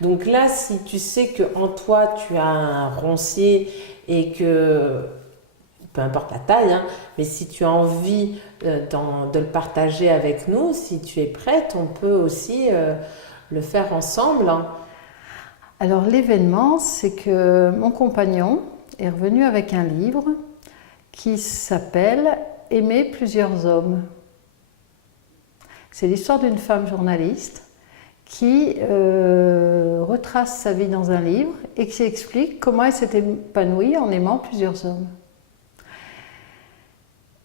Donc là, si tu sais qu'en toi, tu as un roncier et que, peu importe la taille, hein, mais si tu as envie de le partager avec nous, si tu es prête, on peut aussi le faire ensemble, hein. Alors l'événement, c'est que mon compagnon est revenu avec un livre qui s'appelle Aimer plusieurs hommes. C'est l'histoire d'une femme journaliste qui retrace sa vie dans un livre et qui explique comment elle s'est épanouie en aimant plusieurs hommes.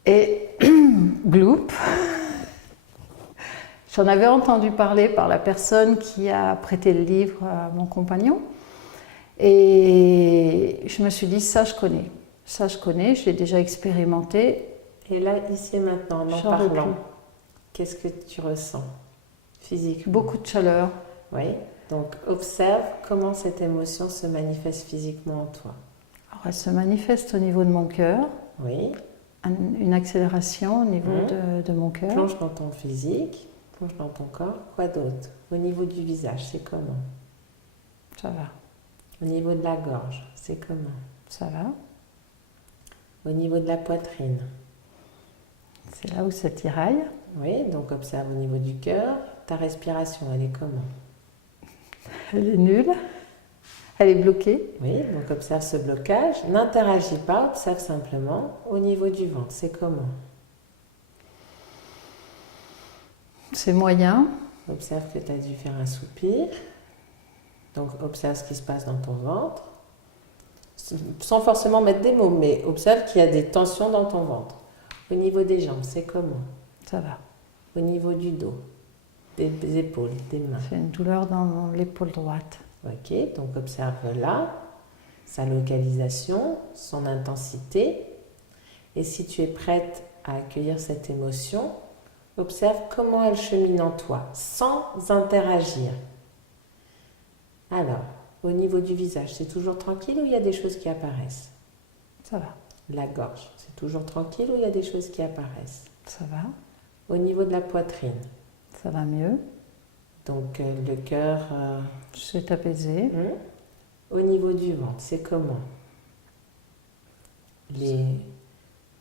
Et gloup, j'en avais entendu parler par la personne qui a prêté le livre à mon compagnon et je me suis dit ça je connais, je l'ai déjà expérimenté. Et là, ici et maintenant, en parlant, qu'est-ce que tu ressens physiquement? Beaucoup de chaleur. Oui, donc observe comment cette émotion se manifeste physiquement en toi. Alors, elle se manifeste au niveau de mon cœur. Oui. Une accélération au niveau de mon cœur. Plonge dans ton physique, plonge dans ton corps. Quoi d'autre? Au niveau du visage, c'est comment? Ça va. Au niveau de la gorge, c'est comment? Ça va. Au niveau de la poitrine? C'est là où ça tiraille. Oui, donc observe au niveau du cœur. Ta respiration, elle est comment? Elle est nulle. Elle est bloquée. Oui, donc observe ce blocage. N'interagis pas, observe simplement. Au niveau du ventre, c'est comment? C'est moyen. Observe que tu as dû faire un soupir. Donc observe ce qui se passe dans ton ventre. Sans forcément mettre des mots, mais observe qu'il y a des tensions dans ton ventre. Au niveau des jambes, c'est comment? Ça va. Au niveau du dos, des épaules, des mains. C'est une douleur dans l'épaule droite. Ok, donc observe là sa localisation, son intensité. Et si tu es prête à accueillir cette émotion, observe comment elle chemine en toi, sans interagir. Alors, au niveau du visage, c'est toujours tranquille ou il y a des choses qui apparaissent? Ça va. La gorge, c'est toujours tranquille ou il y a des choses qui apparaissent? Ça va. Au niveau de la poitrine? Ça va mieux. Donc le cœur... C'est apaisé. Au niveau du ventre, c'est comment?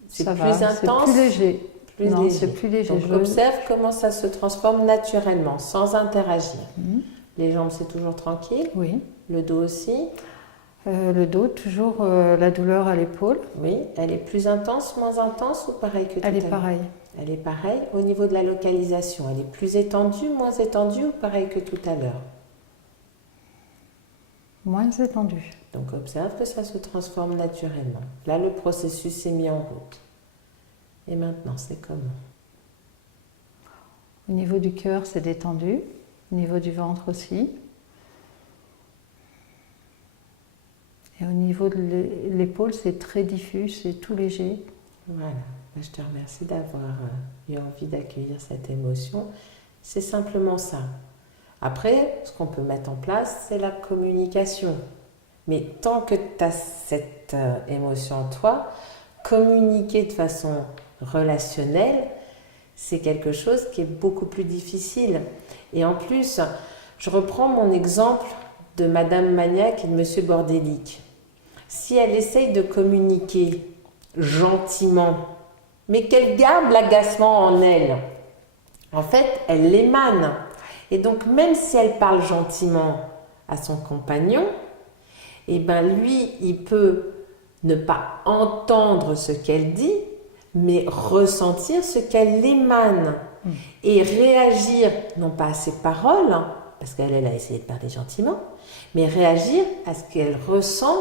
C'est ça plus va. intense? C'est plus léger. Non, c'est plus léger. Donc observe comment ça se transforme naturellement, sans interagir. Les jambes, c'est toujours tranquille? Oui. Le dos aussi? Le dos, toujours la douleur à l'épaule. Oui. Elle est plus intense, moins intense ou pareil que tout à l'heure? Elle est pareille. Elle est pareille. Au niveau de la localisation, elle est plus étendue, moins étendue ou pareil que tout à l'heure? Moins étendue. Donc observe que ça se transforme naturellement. Là, le processus est mis en route. Et maintenant, c'est comment? Au niveau du cœur, c'est détendu. Au niveau du ventre aussi. Et au niveau de l'épaule, c'est très diffus, c'est tout léger. Voilà. Je te remercie d'avoir eu envie d'accueillir cette émotion. C'est simplement ça. Après, ce qu'on peut mettre en place, c'est la communication. Mais tant que tu as cette émotion en toi, communiquer de façon relationnelle, c'est quelque chose qui est beaucoup plus difficile. Et en plus, je reprends mon exemple de Madame Maniac et de Monsieur Bordélique. Si elle essaye de communiquer gentiment, mais qu'elle garde l'agacement en elle, en fait, elle l'émane. Et donc, même si elle parle gentiment à son compagnon, eh ben lui, il peut ne pas entendre ce qu'elle dit, mais ressentir ce qu'elle émane et réagir, non pas à ses paroles, parce qu'elle a essayé de parler gentiment, mais réagir à ce qu'elle ressent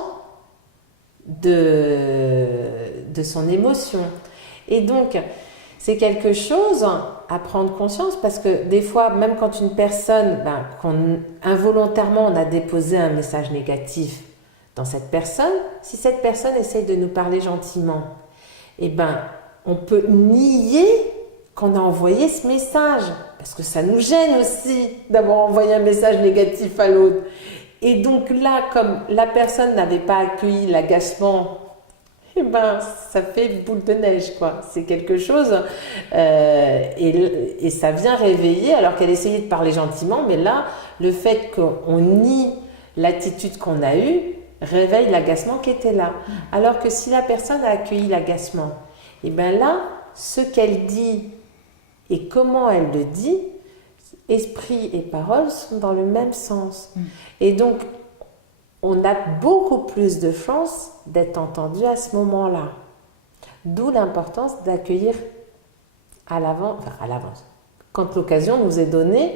de son émotion. Et donc, c'est quelque chose à prendre conscience parce que des fois, même quand une personne, involontairement, on a déposé un message négatif dans cette personne, si cette personne essaye de nous parler gentiment, on peut nier qu'on a envoyé ce message parce que ça nous gêne aussi d'avoir envoyé un message négatif à l'autre. Et donc là, comme la personne n'avait pas accueilli l'agacement eh ben, ça fait boule de neige, quoi. C'est quelque chose, et ça vient réveiller, alors qu'elle essayait de parler gentiment, mais là, le fait qu'on nie l'attitude qu'on a eue réveille l'agacement qui était là. Alors que si la personne a accueilli l'agacement, et bien là, ce qu'elle dit et comment elle le dit, esprit et parole sont dans le même sens. Et donc, on a beaucoup plus de chances d'être entendu à ce moment-là. D'où l'importance d'accueillir à l'avance, quand l'occasion nous est donnée,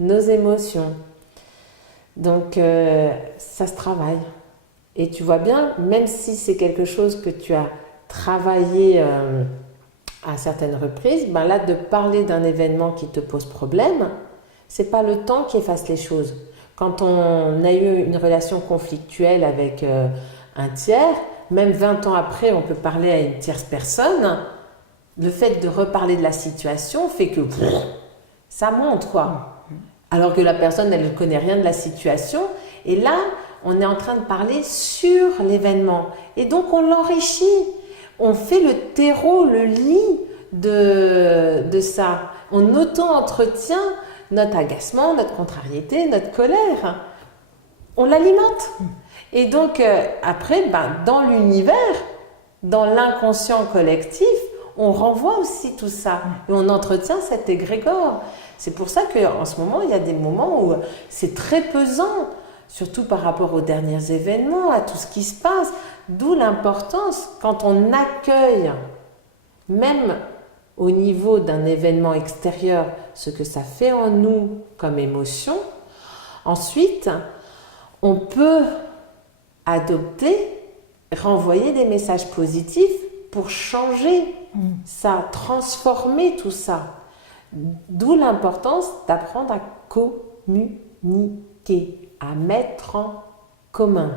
nos émotions. Donc, ça se travaille. Et tu vois bien, même si c'est quelque chose que tu as travaillé à certaines reprises, ben là, de parler d'un événement qui te pose problème, c'est pas le temps qui efface les choses. Quand on a eu une relation conflictuelle avec un tiers, même 20 ans après, on peut parler à une tierce personne, le fait de reparler de la situation fait que ça monte, quoi. Alors que la personne, elle ne connaît rien de la situation. Et là, on est en train de parler sur l'événement. Et donc, on l'enrichit. On fait le terreau, le lit de ça. On auto-entretient notre agacement, notre contrariété, notre colère. On l'alimente. Et donc, après, dans l'univers, dans l'inconscient collectif, on renvoie aussi tout ça. Et on entretient cet égrégore. C'est pour ça qu'en ce moment, il y a des moments où c'est très pesant, surtout par rapport aux derniers événements, à tout ce qui se passe. D'où l'importance, quand on accueille, même au niveau d'un événement extérieur, ce que ça fait en nous comme émotion, ensuite, on peut adopter, renvoyer des messages positifs pour changer ça, transformer tout ça. D'où l'importance d'apprendre à communiquer, à mettre en commun.